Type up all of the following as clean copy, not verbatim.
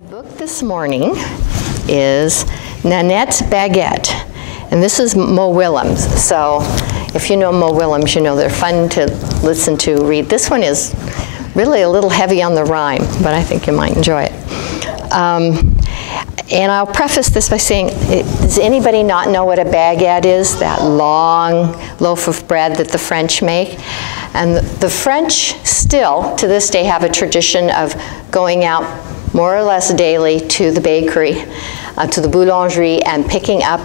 My book this morning is Nanette's Baguette, and this is Mo Willems. So if you know Mo Willems, you know they're fun to listen to, read. This one is really a little heavy on the rhyme, but I think you might enjoy it. And I'll preface this by saying, does anybody not know what a baguette is? That long loaf of bread that the French make? And the French still, to this day, have a tradition of going out more or less daily to the bakery, to the boulangerie, and picking up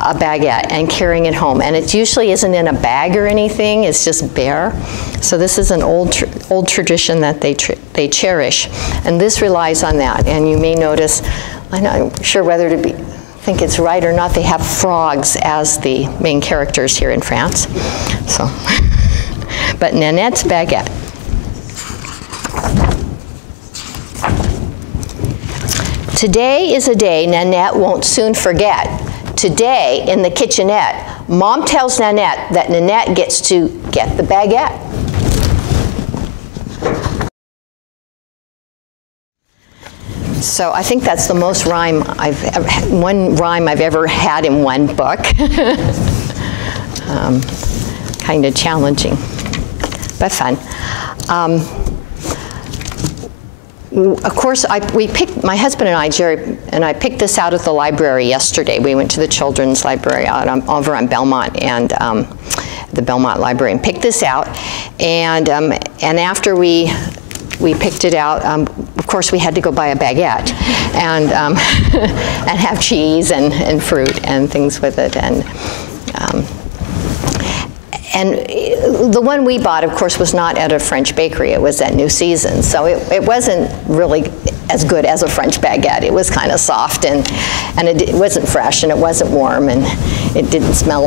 a baguette and carrying it home. And it usually isn't in a bag or anything, it's just bare. So this is an old tradition that they cherish. And this relies on that. And you may notice, I'm not sure whether to think it's right or not, they have frogs as the main characters here in France. So, but Nanette's Baguette. Today is a day Nanette won't soon forget. Today, in the kitchenette, Mom tells Nanette that Nanette gets to get the baguette. So I think that's the most rhyme one rhyme I've ever had in one book. Kind of challenging, but fun. Of course, my husband and I, Jerry and I, picked this out at the library yesterday. We went to the children's library over on Belmont, and the Belmont Library, and picked this out. And after we picked it out, of course, we had to go buy a baguette and and have cheese and fruit and things with it. And the one we bought, of course, was not at a French bakery. It was at New Season. So it wasn't really as good as a French baguette. It was kind of soft, and it wasn't fresh, and it wasn't warm, and it didn't smell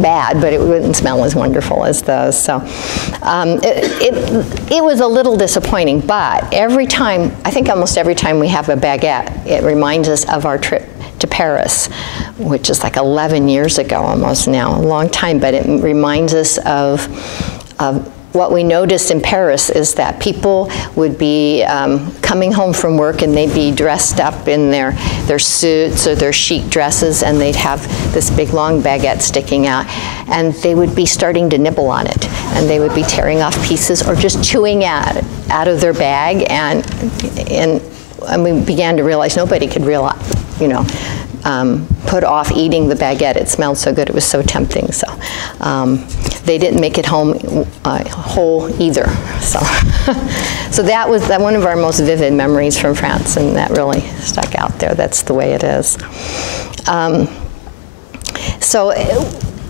bad, but it wouldn't smell as wonderful as those. So it was a little disappointing, but every time, I think almost every time we have a baguette, it reminds us of our trip to Paris, which is like 11 years ago almost now, a long time, but it reminds us of what we noticed in Paris is that people would be coming home from work, and they'd be dressed up in their suits or their chic dresses, and they'd have this big long baguette sticking out, and they would be starting to nibble on it, and they would be tearing off pieces or just chewing out of their bag, and we began to realize nobody could put off eating the baguette. It smelled so good, it was so tempting. So they didn't make it home whole either. So, so that was one of our most vivid memories from France, and that really stuck out there. That's the way it is. So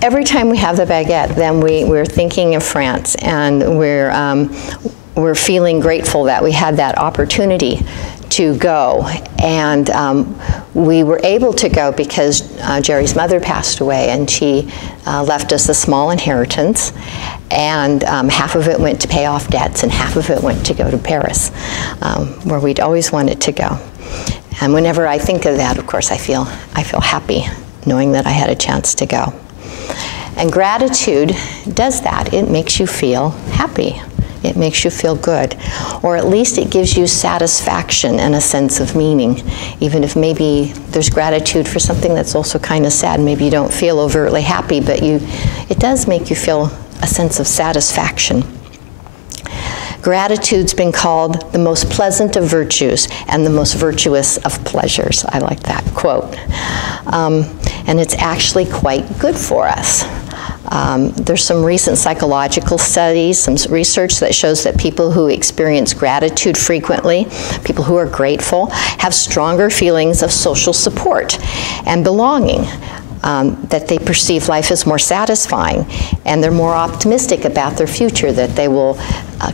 every time we have the baguette, then we're thinking of France, and we're feeling grateful that we had that opportunity to go, and we were able to go because Jerry's mother passed away, and she left us a small inheritance, and half of it went to pay off debts, and half of it went to go to Paris, where we'd always wanted to go. And whenever I think of that, of course, I feel happy knowing that I had a chance to go. And gratitude does that. It makes you feel happy. It makes you feel good, or at least it gives you satisfaction and a sense of meaning, even if maybe there's gratitude for something that's also kind of sad. Maybe you don't feel overtly happy, but it does make you feel a sense of satisfaction. Gratitude's been called the most pleasant of virtues and the most virtuous of pleasures. I like that quote. And it's actually quite good for us. There's some recent psychological studies, some research that shows that people who experience gratitude frequently, people who are grateful, have stronger feelings of social support and belonging, that they perceive life as more satisfying, and they're more optimistic about their future, that they will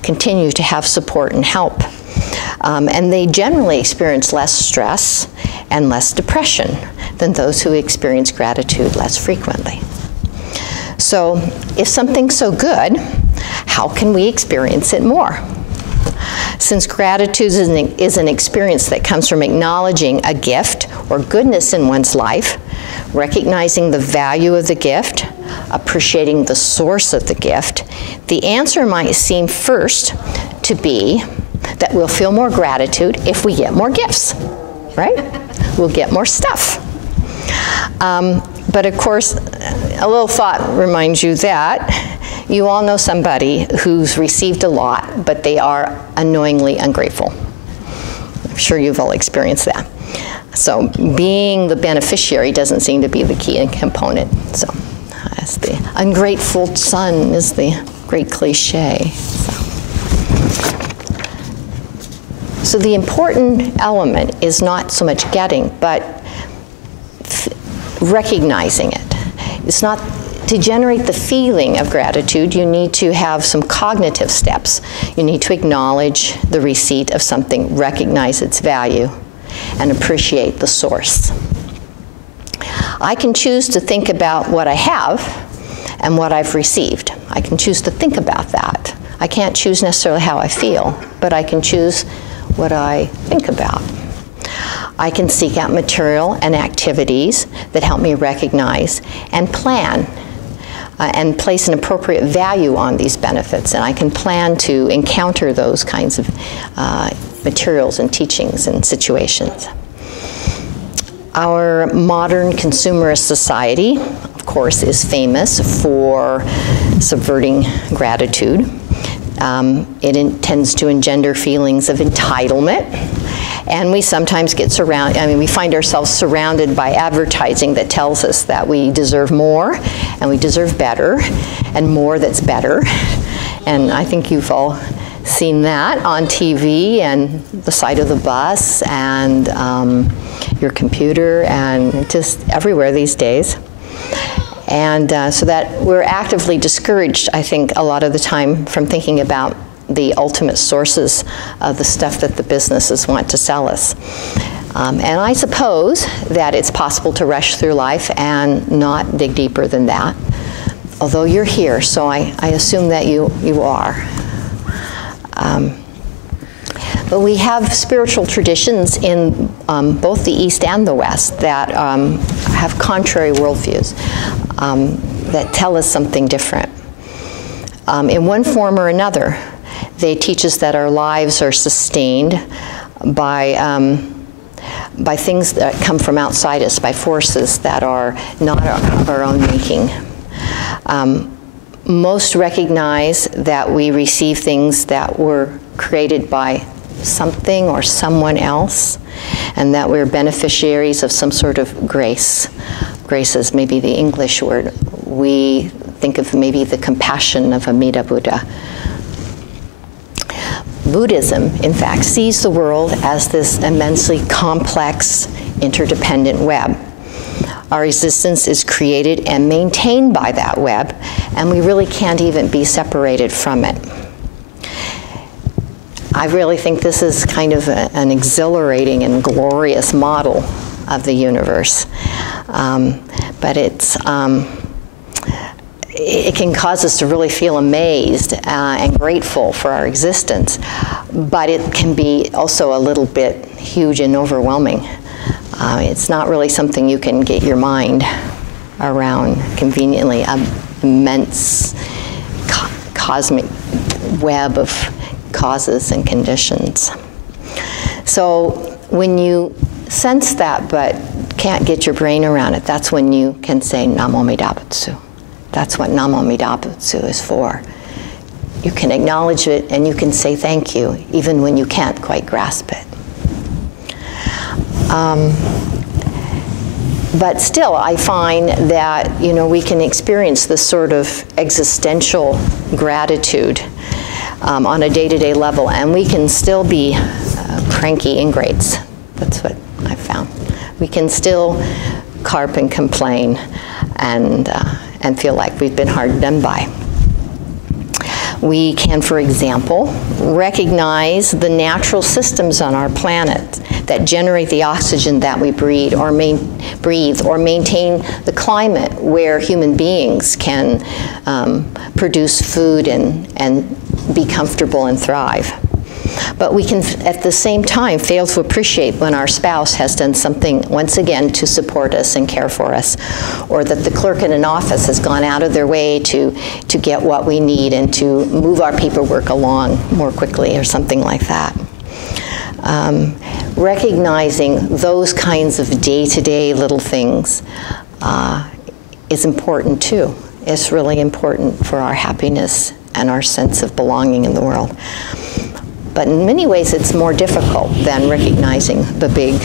continue to have support and help. And they generally experience less stress and less depression than those who experience gratitude less frequently. So if something's so good, how can we experience it more? Since gratitude is an experience that comes from acknowledging a gift or goodness in one's life, recognizing the value of the gift, appreciating the source of the gift, the answer might seem first to be that we'll feel more gratitude if we get more gifts, right? We'll get more stuff. But of course, a little thought reminds you that you all know somebody who's received a lot, but they are annoyingly ungrateful. I'm sure you've all experienced that. So being the beneficiary doesn't seem to be the key component. So as the ungrateful son is the great cliche. So the important element is not so much getting, but recognizing it. It's not to generate the feeling of gratitude, you need to have some cognitive steps. You need to acknowledge the receipt of something, recognize its value, and appreciate the source. I can choose to think about what I have and what I've received. I can choose to think about that. I can't choose necessarily how I feel, but I can choose what I think about. I can seek out material and activities that help me recognize and plan and place an appropriate value on these benefits. And I can plan to encounter those kinds of materials and teachings and situations. Our modern consumerist society, of course, is famous for subverting gratitude. It tends to engender feelings of entitlement. And we sometimes get we find ourselves surrounded by advertising that tells us that we deserve more and we deserve better and more that's better. And I think you've all seen that on TV and the side of the bus and your computer and just everywhere these days. And so that we're actively discouraged, I think, a lot of the time from thinking about the ultimate sources of the stuff that the businesses want to sell us. And I suppose that it's possible to rush through life and not dig deeper than that, although you're here, so I assume that you are. But we have spiritual traditions in both the East and the West that have contrary worldviews that tell us something different. In one form or another, they teach us that our lives are sustained by things that come from outside us, by forces that are not of our own making. Most recognize that we receive things that were created by something or someone else, and that we're beneficiaries of some sort of grace. Grace is maybe the English word. We think of maybe the compassion of Amida Buddha. Buddhism, in fact, sees the world as this immensely complex, interdependent web. Our existence is created and maintained by that web, and we really can't even be separated from it. I really think this is kind of an exhilarating and glorious model of the universe. But it can cause us to really feel amazed and grateful for our existence, but it can be also a little bit huge and overwhelming. It's not really something you can get your mind around conveniently, an immense cosmic web of causes and conditions. So when you sense that but can't get your brain around it, that's when you can say Namo Amida Butsu. That's what Namo Amida Butsu is for. You can acknowledge it and you can say thank you, even when you can't quite grasp it. But still, I find that we can experience this sort of existential gratitude on a day-to-day level, and we can still be cranky ingrates. That's what I found. We can still carp and complain and feel like we've been hard done by. We can, for example, recognize the natural systems on our planet that generate the oxygen that we breathe or maintain the climate where human beings can produce food and be comfortable and thrive. But we can, at the same time, fail to appreciate when our spouse has done something, once again, to support us and care for us, or that the clerk in an office has gone out of their way to get what we need and to move our paperwork along more quickly, or something like that. Recognizing those kinds of day-to-day little things is important too. It's really important for our happiness and our sense of belonging in the world. But in many ways, it's more difficult than recognizing the big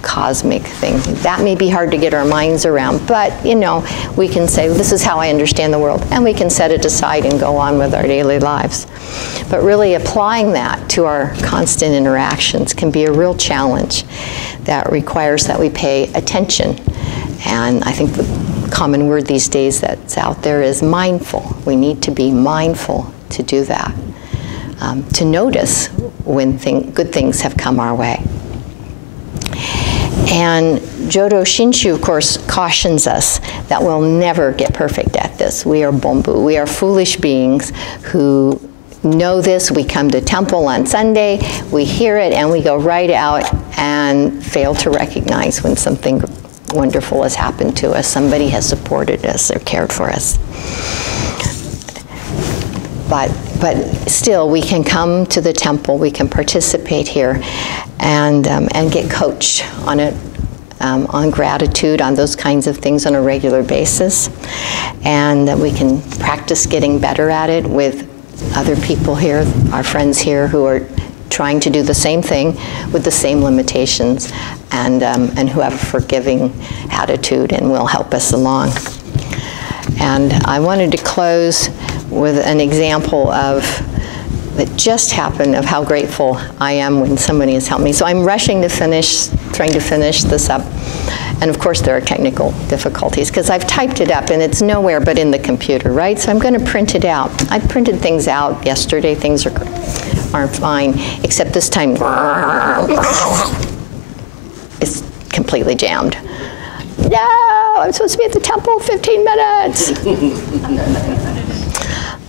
cosmic thing. That may be hard to get our minds around, but you know, we can say, this is how I understand the world, and we can set it aside and go on with our daily lives. But really applying that to our constant interactions can be a real challenge that requires that we pay attention. And I think the common word these days that's out there is mindful. We need to be mindful to do that. To notice when good things have come our way. And Jodo Shinshu, of course, cautions us that we'll never get perfect at this. We are bombu. We are foolish beings who know this. We come to temple on Sunday, we hear it, and we go right out and fail to recognize when something wonderful has happened to us. Somebody has supported us or cared for us. But still, we can come to the temple, we can participate here, and get coached on it, on gratitude, on those kinds of things on a regular basis. And that we can practice getting better at it with other people here, our friends here who are trying to do the same thing with the same limitations, and who have a forgiving attitude and will help us along. And I wanted to close with an example of that just happened of how grateful I am when somebody has helped me. So I'm rushing to finish, trying to finish this up. And of course there are technical difficulties because I've typed it up and it's nowhere but in the computer, right? So I'm going to print it out. I printed things out yesterday. Things aren't fine, except this time it's completely jammed. No, I'm supposed to be at the temple 15 minutes.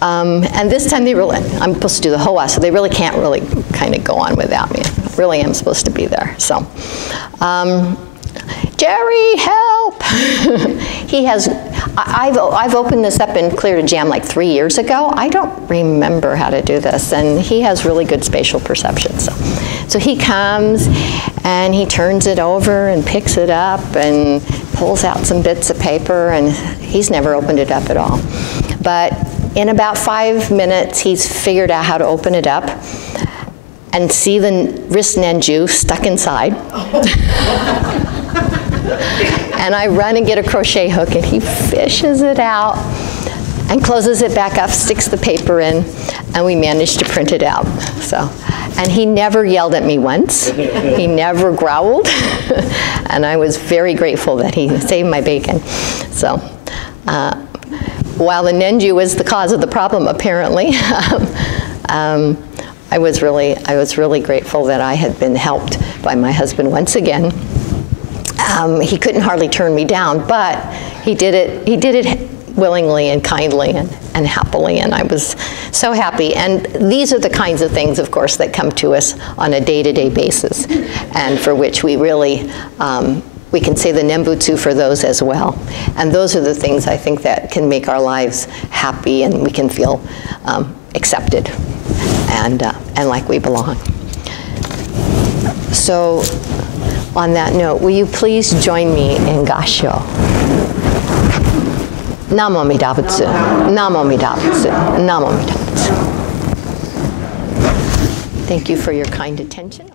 And this time I'm supposed to do the hoa, so they really can't really kind of go on without me. I really am supposed to be there. So, Jerry, help! I've opened this up and cleared a jam like 3 years ago. I don't remember how to do this, and he has really good spatial perception. So he comes and he turns it over and picks it up and pulls out some bits of paper, and he's never opened it up at all. But in about 5 minutes, he's figured out how to open it up and see the wrist nenju stuck inside. And I run and get a crochet hook, and he fishes it out and closes it back up, sticks the paper in, and we managed to print it out. So, and he never yelled at me once. He never growled. And I was very grateful that he saved my bacon. So, while the nenju was the cause of the problem, apparently, I was really grateful that I had been helped by my husband once again. He couldn't hardly turn me down, but he did it willingly and kindly and happily, and I was so happy. And these are the kinds of things, of course, that come to us on a day-to-day basis, and for which we really, we can say the Nembutsu for those as well. And those are the things I think that can make our lives happy, and we can feel accepted and like we belong. So, on that note, will you please join me in Gassho? Namo Amida Butsu. Namo Amida Butsu. Namo Amida Butsu. Thank you for your kind attention.